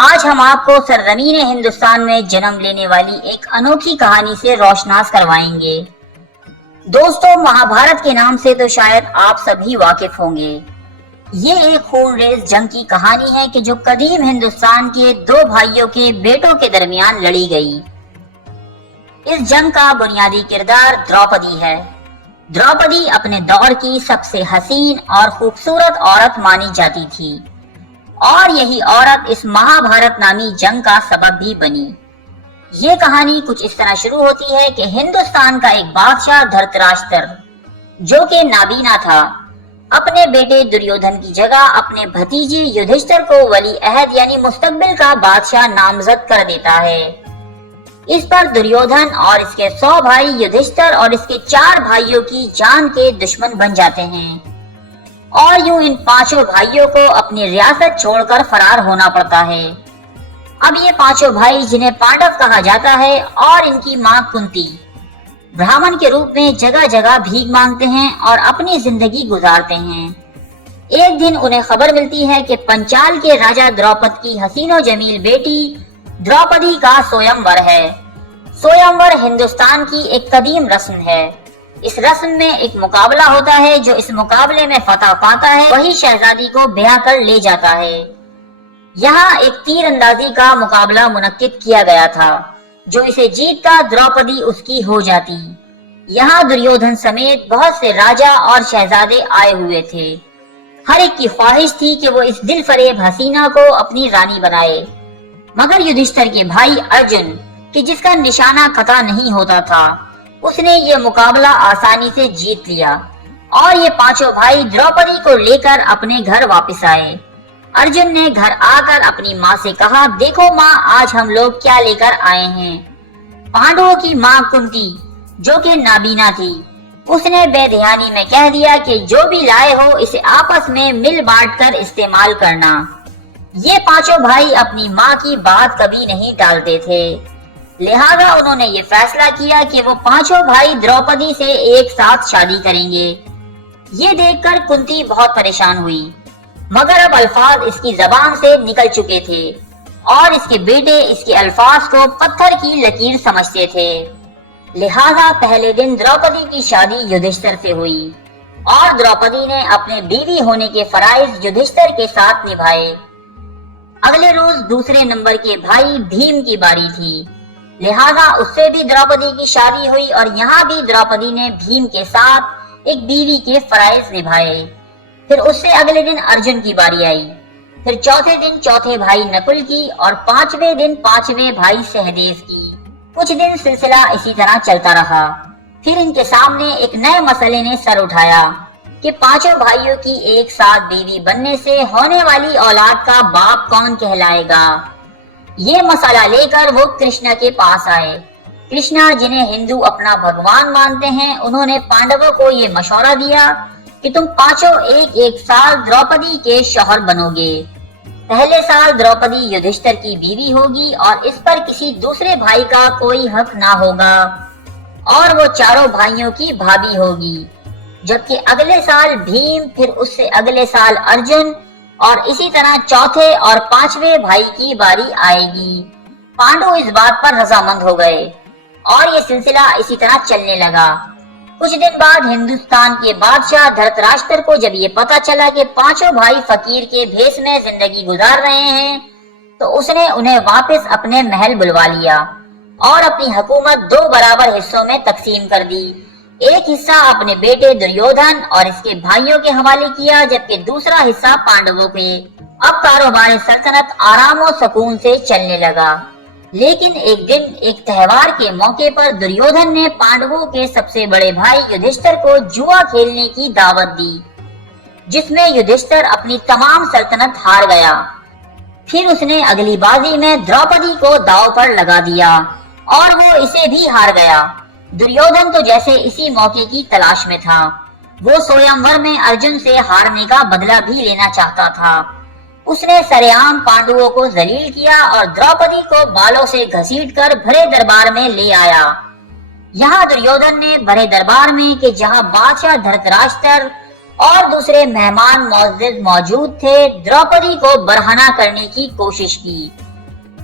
آج ہم آپ کو سرزمین ہندوستان میں جنم لینے والی ایک انوکھی کہانی سے روشناس کروائیں گے۔ دوستو، مہابھارت کے نام سے تو شاید آپ سبھی واقف ہوں گے۔ یہ ایک خون ریز جنگ کی کہانی ہے کہ جو قدیم ہندوستان کے دو بھائیوں کے بیٹوں کے درمیان لڑی گئی۔ اس جنگ کا بنیادی کردار دروپدی ہے۔ دروپدی اپنے دور کی سب سے حسین اور خوبصورت عورت مانی جاتی تھی، اور یہی عورت اس مہابھارت نامی جنگ کا سبب بھی بنی۔ یہ کہانی کچھ اس طرح شروع ہوتی ہے کہ ہندوستان کا ایک بادشاہ دھرتراشٹر، جو کہ نابینا تھا، اپنے بیٹے دریودھن کی جگہ اپنے بھتیجے یدھشٹر کو ولی عہد یعنی مستقبل کا بادشاہ نامزد کر دیتا ہے۔ اس پر دریودھن اور اس کے 100 بھائی یدھشٹر اور اس کے 4 بھائیوں کی جان کے دشمن بن جاتے ہیں، اور یوں ان 5 بھائیوں کو اپنی ریاست چھوڑ کر فرار ہونا پڑتا ہے۔ اب یہ 5 بھائی، جنہیں پانڈو کہا جاتا ہے، اور ان کی ماں کنتی، برہمن کے روپ میں جگہ جگہ بھیک مانگتے ہیں اور اپنی زندگی گزارتے ہیں۔ ایک دن انہیں خبر ملتی ہے کہ پنچال کے راجا دروپد کی حسین و جمیل بیٹی دروپدی کا سویمور ہے۔ سویمور ہندوستان کی ایک قدیم رسم ہے۔ اس رسم میں ایک مقابلہ ہوتا ہے، جو اس مقابلے میں فتح پاتا ہے وہی شہزادی کو بیاہ کر لے جاتا ہے۔ یہاں ایک تیر اندازی کا مقابلہ منعقد کیا گیا تھا، جو اسے جیت کر دروپدی اس کی ہو جاتی۔ یہاں دریودھن سمیت بہت سے راجا اور شہزادے آئے ہوئے تھے۔ ہر ایک کی خواہش تھی کہ وہ اس دل فریب حسینہ کو اپنی رانی بنائے، مگر یدھشٹر کے بھائی ارجن، کہ جس کا نشانہ قطع نہیں ہوتا تھا، اس نے یہ مقابلہ آسانی سے جیت لیا، اور یہ 5 بھائی دروپدی کو لے کر اپنے گھر واپس آئے۔ ارجن نے گھر آ کر اپنی ماں سے کہا، دیکھو ماں، آج ہم لوگ کیا لے کر آئے ہیں۔ پانڈووں کی ماں کنتی، جو کہ نابینا تھی، اس نے بے دھیانی میں کہہ دیا کہ جو بھی لائے ہو اسے آپس میں مل بانٹ کر استعمال کرنا۔ یہ 5 بھائی اپنی ماں کی بات کبھی نہیں ٹالتے تھے، لہذا انہوں نے یہ فیصلہ کیا کہ وہ 5 بھائی دروپدی سے ایک ساتھ شادی کریں گے۔ یہ دیکھ کر کنتی بہت پریشان ہوئی، مگر اب الفاظ اس کی زبان سے نکل چکے تھے، اور اس کے بیٹے اس کے الفاظ کو پتھر کی لکیر سمجھتے تھے۔ لہذا پہلے دن دروپدی کی شادی یدھشٹر سے ہوئی، اور دروپدی نے اپنے بیوی ہونے کے فرائض یدھشٹر کے ساتھ نبھائے۔ اگلے روز دوسرے نمبر کے بھائی بھیم کی باری تھی، لہذا اس سے بھی دروپدی کی شادی ہوئی، اور یہاں بھی دروپدی نے بھیم کے ساتھ ایک بیوی کے فرائض نبھائے۔ پھر اس سے اگلے دن ارجن کی باری آئی، پھر چوتھے دن چوتھے بھائی نکل کی، اور 5ویں دن 5ویں بھائی سہدیو کی۔ کچھ دن سلسلہ اسی طرح چلتا رہا۔ پھر ان کے سامنے ایک نئے مسئلے نے سر اٹھایا کہ 5 بھائیوں کی ایک ساتھ بیوی بننے سے ہونے والی اولاد کا باپ کون کہلائے گا۔ یہ مسئلہ لے کر وہ کرشنا کے پاس آئے۔ کرشنا، جنہیں ہندو اپنا بھگوان مانتے ہیں، انہوں نے پانڈووں کو یہ مشورہ دیا کہ تم 5 ایک سال دروپدی کے شوہر بنو گے۔ پہلے سال دروپدی یدھشٹر کی بیوی ہوگی، اور اس پر کسی دوسرے بھائی کا کوئی حق نہ ہوگا، اور وہ 4 بھائیوں کی بھابھی ہوگی، جبکہ اگلے سال بھیم، پھر اس سے اگلے سال ارجن، اور اسی طرح چوتھے اور 5ویں بھائی کی باری آئے گی۔ پانڈو اس بات پر رضامند ہو گئے، اور یہ سلسلہ اسی طرح چلنے لگا۔ کچھ دن بعد ہندوستان کے بادشاہ دھرتراشٹر کو جب یہ پتا چلا کہ 5 بھائی فقیر کے بھیس میں زندگی گزار رہے ہیں، تو اس نے انہیں واپس اپنے محل بلوا لیا، اور اپنی حکومت 2 برابر حصوں میں تقسیم کر دی۔ ایک حصہ اپنے بیٹے دریودھن اور اس کے بھائیوں کے حوالے کیا، جبکہ دوسرا حصہ پانڈووں کے۔ اب کاروبار سلطنت آرام و سکون سے چلنے لگا، لیکن ایک دن ایک تہوار کے موقع پر دریودھن نے پانڈووں کے سب سے بڑے بھائی یدھشٹر کو جوا کھیلنے کی دعوت دی، جس میں یدھشٹر اپنی تمام سلطنت ہار گیا۔ پھر اس نے اگلی بازی میں دروپدی کو داؤ پر لگا دیا، اور وہ اسے بھی ہار گیا۔ دریودھن تو جیسے اسی موقع کی تلاش میں تھا، وہ سویمور میں ارجن سے ہارنے کا بدلہ بھی لینا چاہتا تھا۔ اس نے سرعام پانڈووں کو ذلیل کیا، اور دروپدی کو بالوں سے گھسیٹ کر بھرے دربار میں لے آیا۔ یہاں دریودھن نے بڑے دربار میں، کہ جہاں بادشاہ دھرتراشٹر اور دوسرے مہمان معزز موجود تھے، دروپدی کو برہنہ کرنے کی کوشش کی،